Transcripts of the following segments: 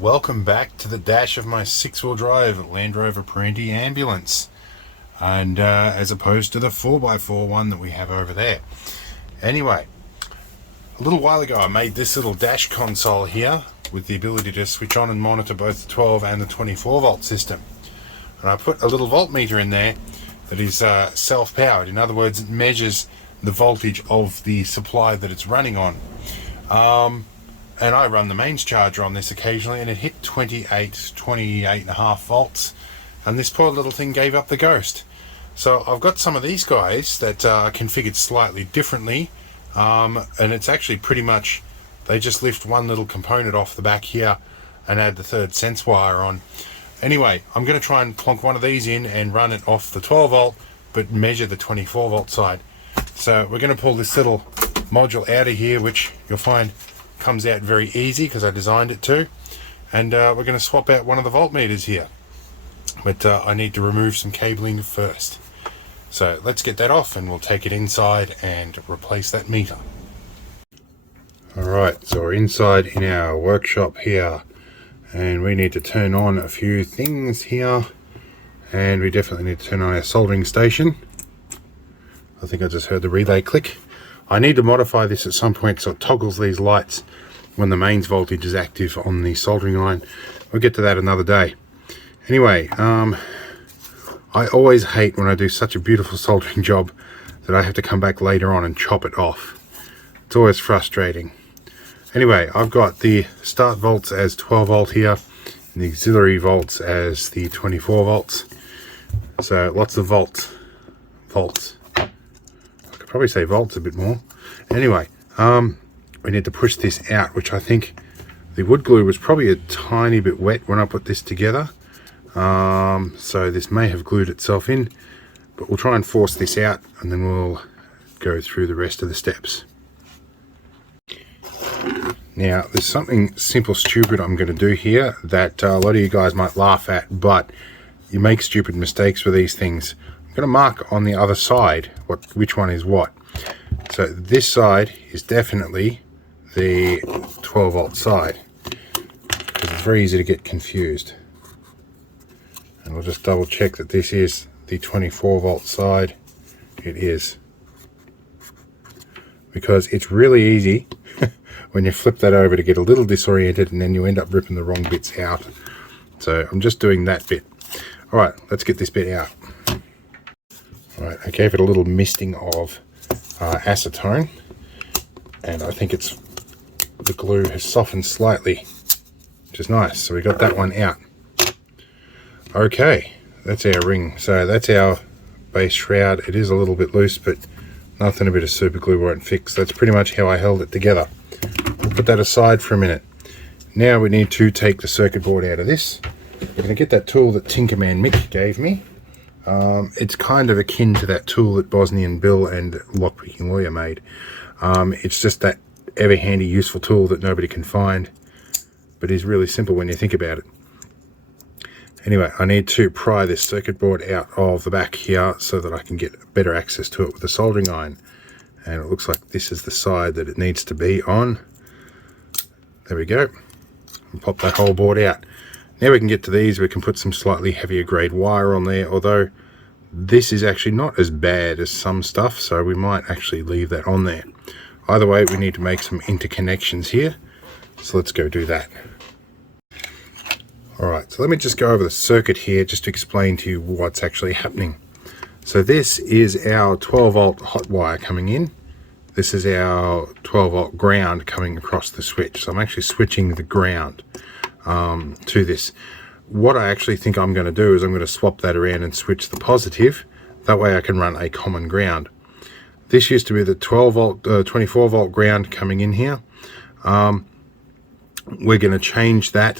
welcome back to the dash of my 6-wheel drive Land Rover Perentie Ambulance, and as opposed to the 4x4 one that we have over there. Anyway, a little while ago I made this little dash console here with the ability to switch on and monitor both the 12 and the 24 volt system, and I put a little voltmeter in there that is self-powered. In other words, it measures the voltage of the supply that it's running on. And I run the mains charger on this occasionally, and it hit 28.5 volts, and this poor little thing gave up the ghost. So I've got some of these guys that are configured slightly differently, and it's actually pretty much, they just lift one little component off the back here and add the third sense wire on. Anyway, I'm going to try and plonk one of these in and run it off the 12 volt, but measure the 24 volt side. So we're going to pull this little module out of here, which you'll find comes out very easy because I designed it to, and we're going to swap out one of the voltmeters here, but I need to remove some cabling first. So let's get that off and we'll take it inside and replace that meter. Alright, so we're inside in our workshop here, and we need to turn on a few things here, and we definitely need to turn on our soldering station. I think I just heard the relay click. I need to modify this at some point so it toggles these lights when the mains voltage is active on the soldering iron. We'll get to that another day. Anyway, I always hate when I do such a beautiful soldering job that I have to come back later on and chop it off. It's always frustrating. Anyway, I've got the start volts as 12 volt here, and the auxiliary volts as the 24 volts. So lots of volts. Probably say volts a bit more. Anyway, we need to push this out, which I think the wood glue was probably a tiny bit wet when I put this together, so this may have glued itself in, but we'll try and force this out and then we'll go through the rest of the steps. Now there's something simple stupid I'm going to do here that a lot of you guys might laugh at, but you make stupid mistakes with these things. I'm going to mark on the other side which one is what. So this side is definitely the 12 volt side, because it's very easy to get confused. And we'll just double check that this is the 24 volt side. It is, because it's really easy when you flip that over to get a little disoriented, and then you end up ripping the wrong bits out. So I'm just doing that bit. All right, let's get this bit out. Right, I gave it a little misting of acetone, and I think the glue has softened slightly, which is nice. So we got that one out. Okay, that's our ring. So that's our base shroud. It is a little bit loose, but nothing a bit of super glue won't fix. That's pretty much how I held it together. We'll put that aside for a minute. Now we need to take the circuit board out of this. We're going to get that tool that Tinkerman Mick gave me. It's kind of akin to that tool that Bosnian Bill and Lockpicking Lawyer made. It's just that ever handy useful tool that nobody can find, but is really simple when you think about it. Anyway, I need to pry this circuit board out of the back here so that I can get better access to it with the soldering iron. And it looks like this is the side that it needs to be on. There we go. And pop that whole board out. Now we can get to these. We can put some slightly heavier grade wire on there, although this is actually not as bad as some stuff, so we might actually leave that on there. Either way, we need to make some interconnections here, so let's go do that. Alright, so let me just go over the circuit here just to explain to you what's actually happening. So this is our 12 volt hot wire coming in. This is our 12 volt ground coming across the switch. So I'm actually switching the ground to this. What I actually think I'm going to do is I'm going to swap that around and switch the positive. That way I can run a common ground. This used to be the 12 volt, 24 volt ground coming in here. We're going to change that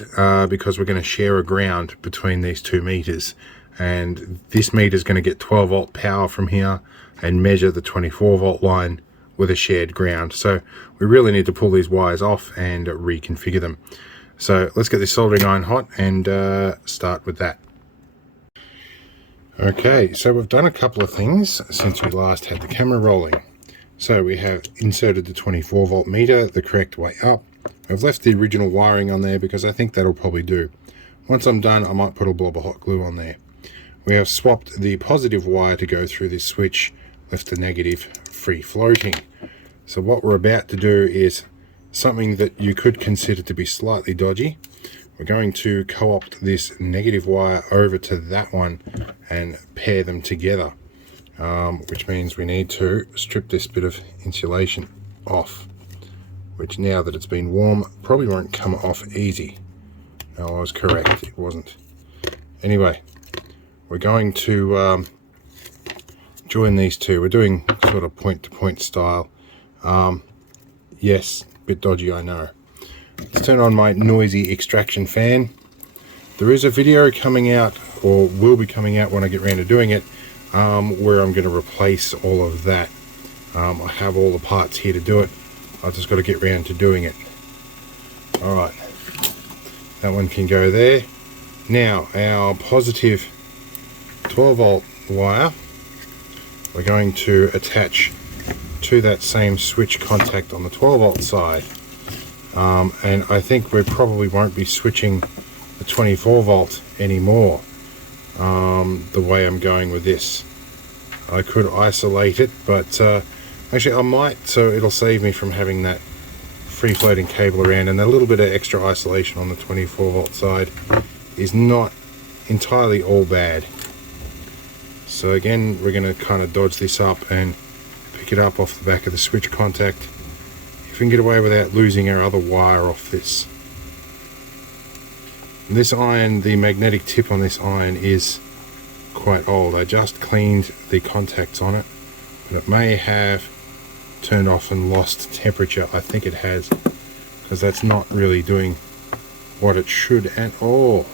because we're going to share a ground between these two meters, and this meter is going to get 12 volt power from here and measure the 24 volt line with a shared ground. So we really need to pull these wires off and reconfigure them. So let's get this soldering iron hot and start with that. Okay, so we've done a couple of things since we last had the camera rolling. So we have inserted the 24 volt meter the correct way up, I've left the original wiring on there because I think that'll probably do. Once I'm done, I might put a blob of hot glue on there. We have swapped the positive wire to go through this switch, left the negative free floating. So what we're about to do is something that you could consider to be slightly dodgy. We're going to co-opt this negative wire over to that one and pair them together, which means we need to strip this bit of insulation off, which now that it's been warm probably won't come off easy. No, I was correct, it wasn't. Anyway, we're going to join these two. We're doing sort of point-to-point style. Yes, a bit dodgy, I know. Let's turn on my noisy extraction fan. There is a video coming out, or will be coming out when I get around to doing it, where I'm going to replace all of that. I have all the parts here to do it. I've just got to get around to doing it. Alright, that one can go there. Now, our positive 12 volt wire, we're going to attach to that same switch contact on the 12 volt side. And I think we probably won't be switching the 24 volt anymore, the way I'm going with this. I could isolate it, but actually I might, so it'll save me from having that free floating cable around, and a little bit of extra isolation on the 24 volt side is not entirely all bad. So again, we're going to kind of dodge this up and pick it up off the back of the switch contact. If we can get away without losing our other wire off this. And this iron, the magnetic tip on this iron is quite old. I just cleaned the contacts on it, but it may have turned off and lost temperature. I think it has, because that's not really doing what it should. And oh,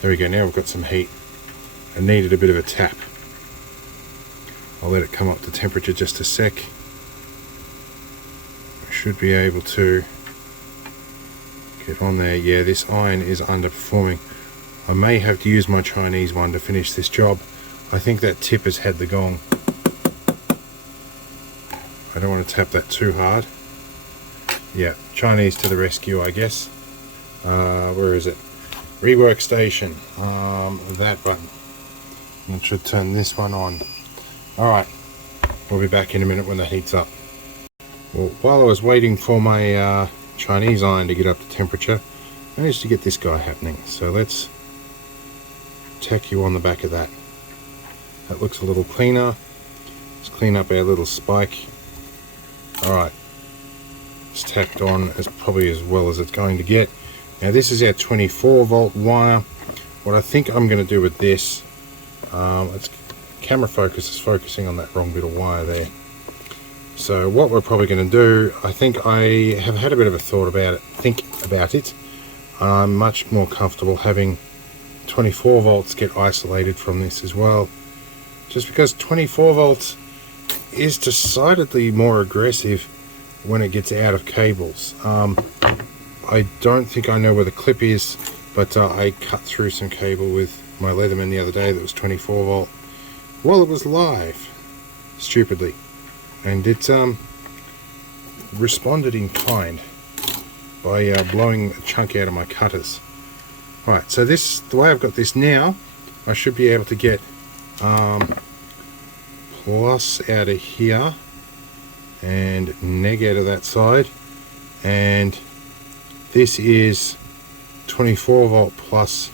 there we go, now we've got some heat. I needed a bit of a tap. I'll let it come up to temperature just a sec. I should be able to get on there. Yeah, this iron is underperforming. I may have to use my Chinese one to finish this job. I think that tip has had the gong. I don't want to tap that too hard. Yeah, Chinese to the rescue, I guess. Where is it? Rework station. That button. And it should turn this one on. Alright, we'll be back in a minute when that heats up. Well, while I was waiting for my Chinese iron to get up to temperature, I managed to get this guy happening. So let's tack you on the back of that. That looks a little cleaner. Let's clean up our little spike. Alright, it's tacked on as probably as well as it's going to get. Now this is our 24 volt wire. What I think I'm going to do with this, camera focus is focusing on that wrong bit of wire there. So what we're probably going to do, I think I have had a bit of a think about it. I'm much more comfortable having 24 volts get isolated from this as well, just because 24 volts is decidedly more aggressive when it gets out of cables. I don't think I know where the clip is, but I cut through some cable with my Leatherman the other day that was 24 volt while it was live, stupidly, and it responded in kind by blowing a chunk out of my cutters. Right, so this, the way I've got this now, I should be able to get plus out of here and neg out of that side, and this is 24 volt plus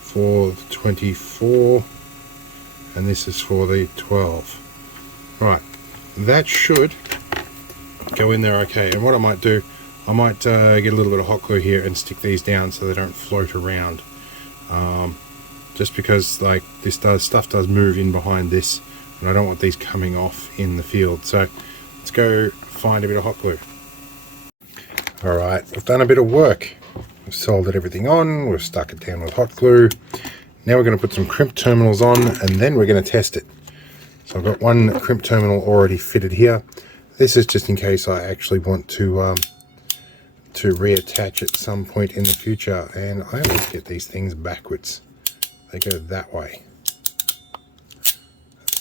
for the 24, and this is for the 12. Right, that should go in there okay. And what I might do, I might get a little bit of hot glue here and stick these down so they don't float around, just because like stuff does move in behind this, and I don't want these coming off in the field. So let's go find a bit of hot glue. Alright, we've done a bit of work. We've soldered everything on, we've stuck it down with hot glue. Now we're going to put some crimp terminals on, and then we're going to test it. So I've got one crimp terminal already fitted here. This is just in case I actually want to reattach at some point in the future, and I always get these things backwards. They go that way.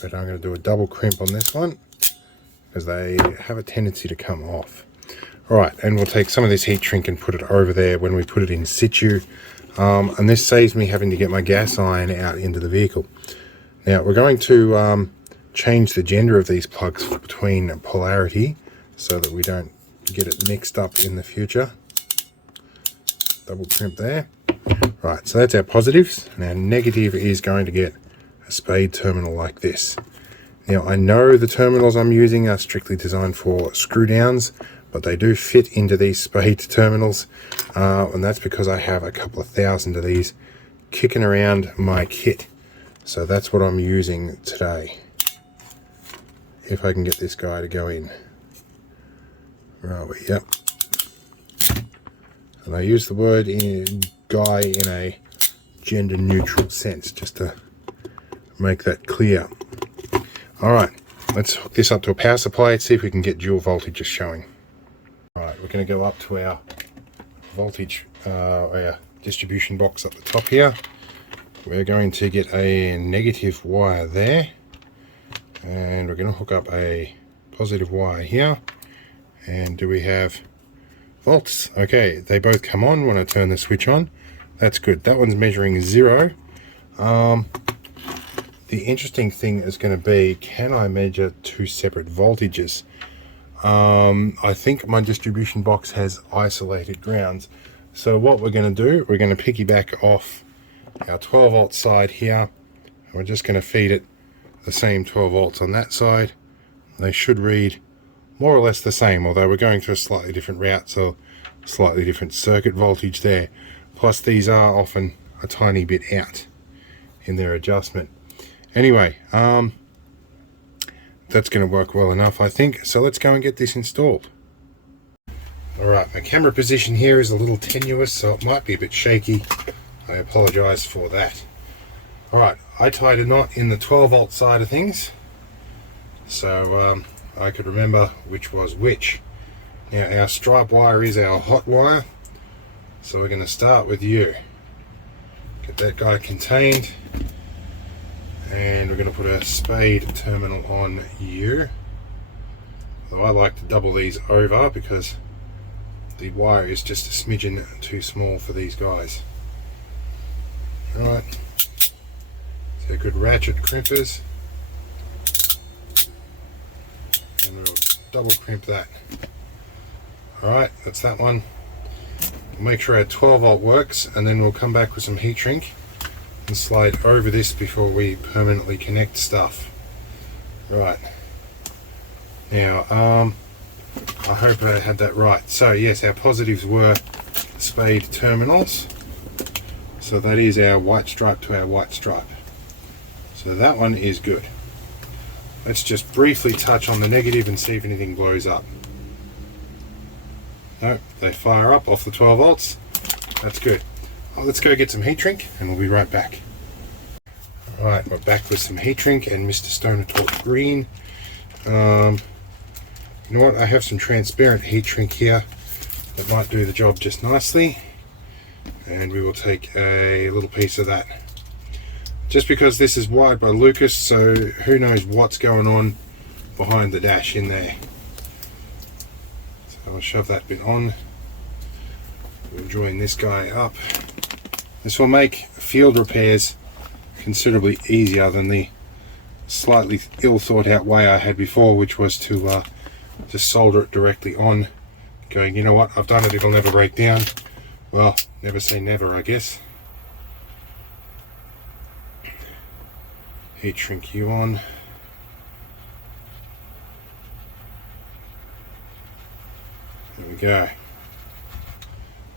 But I'm going to do a double crimp on this one, because they have a tendency to come off. Alright, and we'll take some of this heat shrink and put it over there when we put it in situ. And this saves me having to get my gas iron out into the vehicle. Now we're going to change the gender of these plugs between polarity so that we don't get it mixed up in the future. Double crimp there. Right, so that's our positives, and our negative is going to get a spade terminal like this. Now I know the terminals I'm using are strictly designed for screw downs, but they do fit into these spade terminals, and that's because I have a couple of thousand of these kicking around my kit. So that's what I'm using today. If I can get this guy to go in. Where are we? Yep. And I use the word guy in a gender neutral sense, just to make that clear. Alright, let's hook this up to a power supply and see if we can get dual voltages showing. Alright, we're going to go up to our voltage, our distribution box up the top here. We're going to get a negative wire there, and we're going to hook up a positive wire here. And do we have volts? Okay, they both come on when I turn the switch on. That's good. That one's measuring 0. The interesting thing is going to be, can I measure two separate voltages? I think my distribution box has isolated grounds. So what we're going to do, we're going to piggyback off our 12 volt side here. And we're just going to feed it the same 12 volts on that side. They should read more or less the same, although we're going through a slightly different route, so slightly different circuit voltage there. Plus these are often a tiny bit out in their adjustment. Anyway, that's going to work well enough, I think. So let's go and get this installed. Alright, my camera position here is a little tenuous, so it might be a bit shaky. I apologise for that. Alright, I tied a knot in the 12 volt side of things, so I could remember which was which. Now our stripe wire is our hot wire, so we're going to start with you. Get that guy contained, and we're going to put a spade terminal on you. Although I like to double these over because the wire is just a smidgen too small for these guys. Alright, so good ratchet crimpers, and we'll double crimp that. Alright, that's that one. We'll make sure our 12 volt works, and then we'll come back with some heat shrink and slide over this before we permanently connect stuff. Right. Now, I hope I had that right. So yes, our positives were spade terminals. So that is our white stripe to our white stripe. So that one is good. Let's just briefly touch on the negative and see if anything blows up. No, they fire up off the 12 volts. That's good. Well, let's go get some heat shrink and we'll be right back. Alright, we're back with some heat shrink and Mr. Stoner Talk Green. You know what, I have some transparent heat shrink here that might do the job just nicely. And we will take a little piece of that. Just because this is wired by Lucas, so who knows what's going on behind the dash in there. So I'll shove that bit on. We'll join this guy up. This will make field repairs considerably easier than the slightly ill thought out way I had before, which was to just solder it directly on, going, you know what, I've done it, it'll never break down. Well, never say never, I guess. Heat shrink you on. There we go.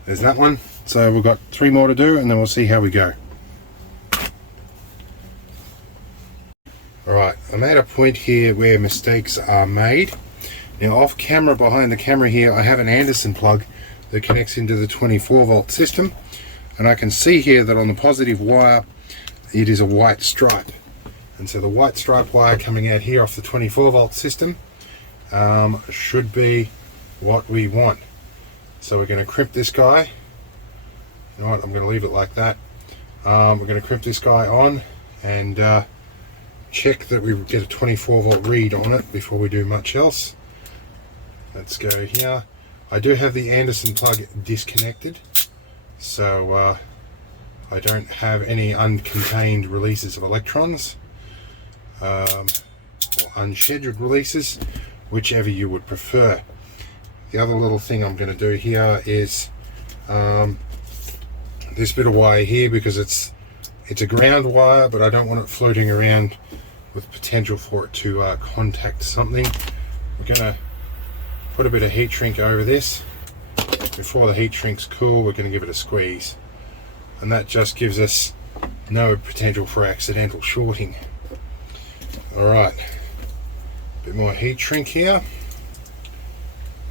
There's that one. So we've got 3 more to do, and then we'll see how we go. Alright, I'm at a point here where mistakes are made. Now off camera, behind the camera here, I have an Anderson plug that connects into the 24 volt system, and I can see here that on the positive wire it is a white stripe, and so the white stripe wire coming out here off the 24 volt system should be what we want. So we're going to crimp this guy. You know what, I'm going to leave it like that. We're going to crimp this guy on and check that we get a 24 volt read on it before we do much else. Let's go here. I do have the Anderson plug disconnected, so I don't have any uncontained releases of electrons, or unscheduled releases, whichever you would prefer. The other little thing I'm going to do here is this bit of wire here, because it's a ground wire, but I don't want it floating around with potential for it to contact something. We're going to put a bit of heat shrink over this. Before the heat shrink's cool, we're going to give it a squeeze, and that just gives us no potential for accidental shorting. Alright, a bit more heat shrink here.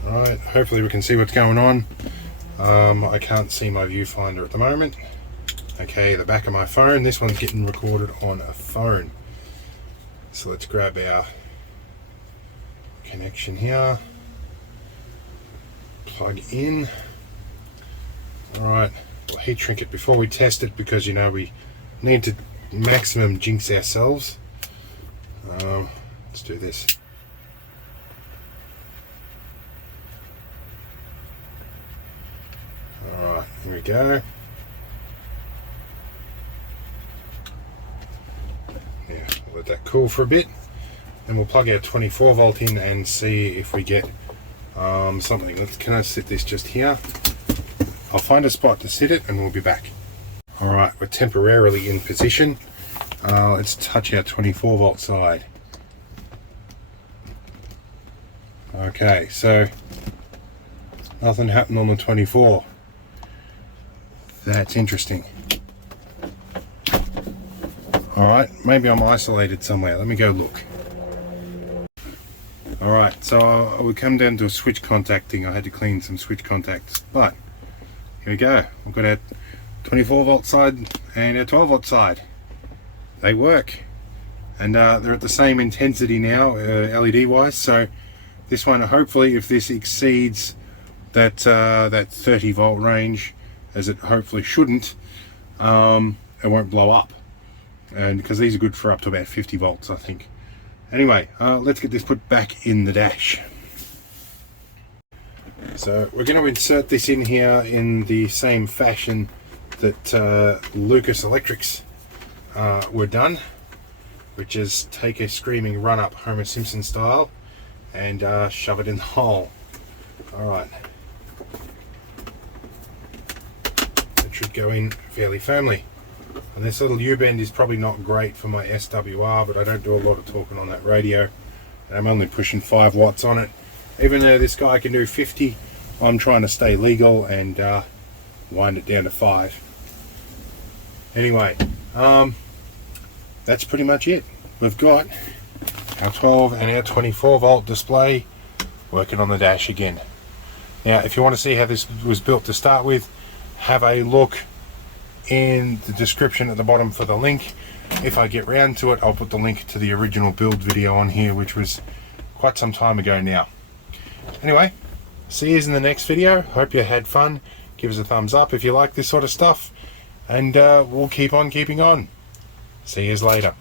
Alright, hopefully we can see what's going on. I can't see my viewfinder at the moment. Okay, the back of my phone. This one's getting recorded on a phone. So let's grab our connection here. Plug in. Alright, we'll heat shrink it before we test it, because you know we need to maximum jinx ourselves. Let's do this. Alright, here we go. Yeah, we'll let that cool for a bit. Then we'll plug our 24 volt in and see if we get something. Can I sit this just here? I'll find a spot to sit it and we'll be back. Alright, we're temporarily in position. Let's touch our 24 volt side. Okay, so nothing happened on the 24. That's interesting. Alright, maybe I'm isolated somewhere. Let me go look. Alright, so we come down to a switch contacting. I had to clean some switch contacts, but here we go. We've got our 24 volt side and our 12 volt side. They work, and they're at the same intensity now, LED wise. So this one, hopefully, if this exceeds that 30 volt range, as it hopefully shouldn't, it won't blow up, and because these are good for up to about 50 volts, I think. Anyway, let's get this put back in the dash. So we're going to insert this in here in the same fashion that Lucas Electrics were done, which is take a screaming run up Homer Simpson style and shove it in the hole. Alright, it should go in fairly firmly. And this little U-bend is probably not great for my SWR, but I don't do a lot of talking on that radio, and I'm only pushing 5 watts on it. Even though this guy can do 50, I'm trying to stay legal and wind it down to 5. Anyway, that's pretty much it. We've got our 12 and our 24 volt display working on the dash again. Now, if you want to see how this was built to start with, have a look in the description at the bottom for the link. If I get round to it, I'll put the link to the original build video on here, which was quite some time ago now. Anyway, see you in the next video. Hope you had fun. Give us a thumbs up if you like this sort of stuff, and we'll keep on keeping on. See you later.